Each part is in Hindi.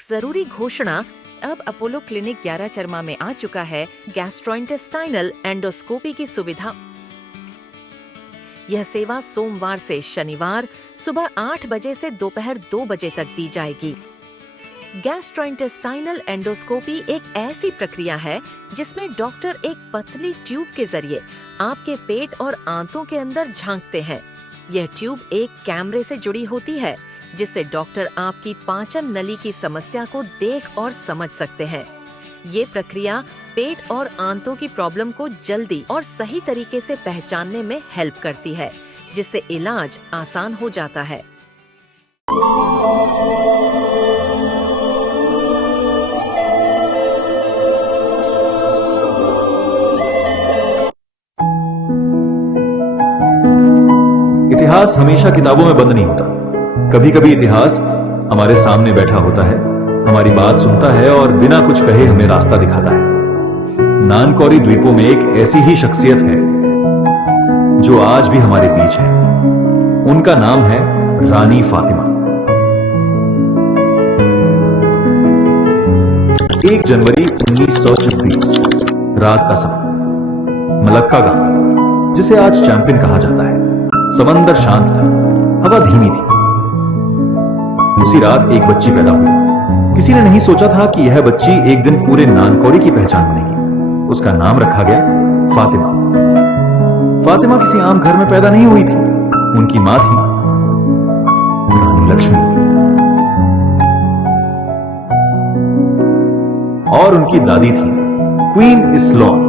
एक जरूरी घोषणा। अब अपोलो क्लिनिक 11 चरमा में आ चुका है गैस्ट्रोइंटेस्टाइनल एंडोस्कोपी की सुविधा। यह सेवा सोमवार से शनिवार सुबह 8 बजे से दोपहर 2 बजे तक दी जाएगी। गैस्ट्रोइंटेस्टाइनल एंडोस्कोपी एक ऐसी प्रक्रिया है जिसमें डॉक्टर एक पतली ट्यूब के जरिए आपके पेट और आंतों के अंदर झांकते हैं। यह ट्यूब एक कैमरे से जुड़ी होती है जिससे डॉक्टर आपकी पाचन नली की समस्या को देख और समझ सकते हैं। ये प्रक्रिया पेट और आंतों की प्रॉब्लम को जल्दी और सही तरीके से पहचानने में हेल्प करती है, जिससे इलाज आसान हो जाता है। इतिहास हमेशा किताबों में बंद नहीं होता। कभी कभी इतिहास हमारे सामने बैठा होता है, हमारी बात सुनता है और बिना कुछ कहे हमें रास्ता दिखाता है। नानकौरी द्वीपों में एक ऐसी ही शख्सियत है जो आज भी हमारे बीच है। उनका नाम है रानी फातिमा। 1 जनवरी 1926 रात का समय। मलक्का गांव, जिसे आज चैंपियन कहा जाता है। समंदर शांत था, हवा धीमी थी। उसी रात एक बच्ची पैदा हुई। किसी ने नहीं सोचा था कि यह बच्ची एक दिन पूरे नानकौरी की पहचान बनेगी। उसका नाम रखा गया फातिमा। फातिमा किसी आम घर में पैदा नहीं हुई थी। उनकी मां थी रानी लक्ष्मी और उनकी दादी थी क्वीन इस्लॉन।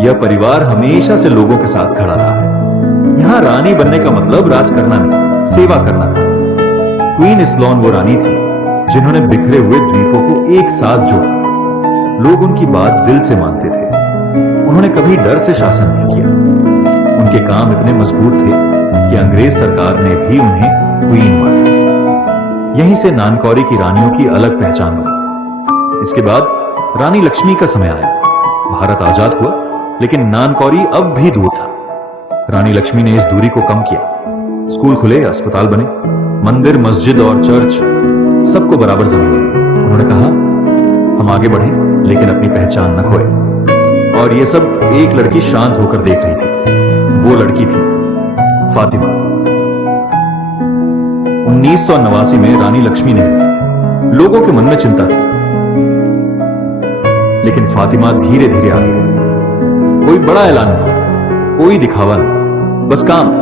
यह परिवार हमेशा से लोगों के साथ खड़ा रहा है। यहां रानी बनने का मतलब राज करना नहीं, सेवा करना था। क्वीन इस्लॉन वो रानी थी जिन्होंने बिखरे हुए द्वीपों को एक साथ जोड़ा। लोग उनकी बात दिल से मानते थे। उन्होंने कभी डर से शासन नहीं किया। उनके काम इतने मजबूत थे कि अंग्रेज सरकार ने भी उन्हें क्वीन माना। यहीं से नानकौरी की रानियों की अलग पहचान बनी। इसके बाद रानी लक्ष्मी का समय आया। भारत आजाद हुआ, लेकिन नानकौरी अब भी दूर था। रानी लक्ष्मी ने इस दूरी को कम किया। स्कूल खुले, अस्पताल बने, मंदिर, मस्जिद और चर्च सबको बराबर जमीन मिली। उन्होंने कहा, हम आगे बढ़ें लेकिन अपनी पहचान न खोए। और ये सब एक लड़की शांत होकर देख रही थी। वो लड़की थी फातिमा। 1989 में रानी लक्ष्मी नहीं, लोगों के मन में चिंता थी, लेकिन फातिमा धीरे धीरे आ गई। कोई बड़ा ऐलान नहीं, कोई दिखावा नहीं, बस काम।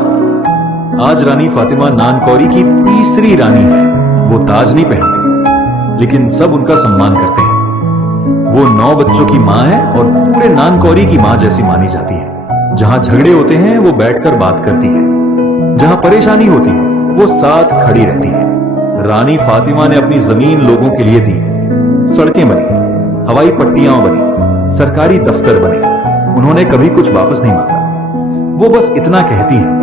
आज रानी फातिमा नानकौरी की तीसरी रानी है। वो ताज नहीं पहनती, लेकिन सब उनका सम्मान करते हैं। वो 9 बच्चों की मां है और पूरे नानकौरी की मां जैसी मानी जाती है। जहां झगड़े होते हैं वो बैठकर बात करती है, जहां परेशानी होती है वो साथ खड़ी रहती है। रानी फातिमा ने अपनी जमीन लोगों के लिए दी। सड़कें बनी, हवाई पट्टियां बनी, सरकारी दफ्तर बने। उन्होंने कभी कुछ वापस नहीं मांगा। वो बस इतना कहती हैं,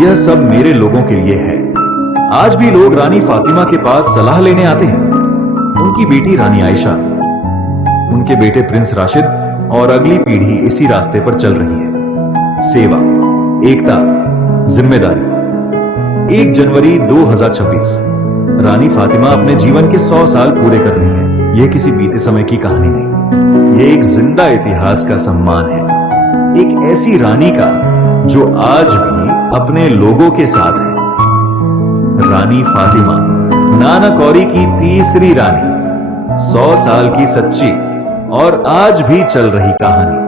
यह सब मेरे लोगों के लिए है। आज भी लोग रानी फातिमा के पास सलाह लेने आते हैं। उनकी बेटी रानी आयशा, उनके बेटे प्रिंस राशिद और अगली पीढ़ी इसी रास्ते पर चल रही है। सेवा, एकता, जिम्मेदारी। 1 जनवरी 2026 रानी फातिमा अपने जीवन के 100 साल पूरे कर रही है। यह किसी बीते समय की कहानी नहीं, यह एक जिंदा इतिहास का सम्मान है। एक ऐसी रानी का जो आज भी अपने लोगों के साथ है। रानी फातिमा, नानकौरी की तीसरी रानी, 100 साल की सच्ची और आज भी चल रही कहानी।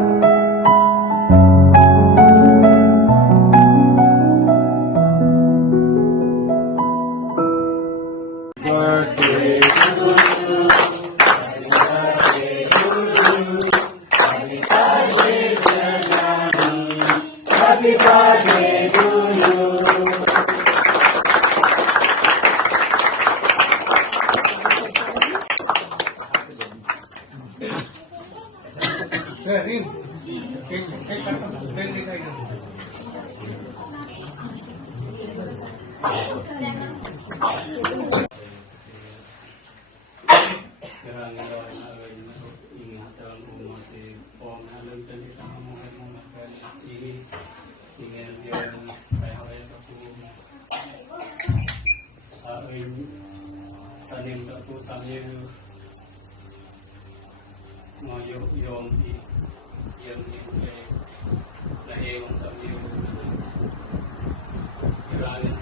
niệm trợ tu sám như mà yom thì yom thì là hệ ông sám như ra nên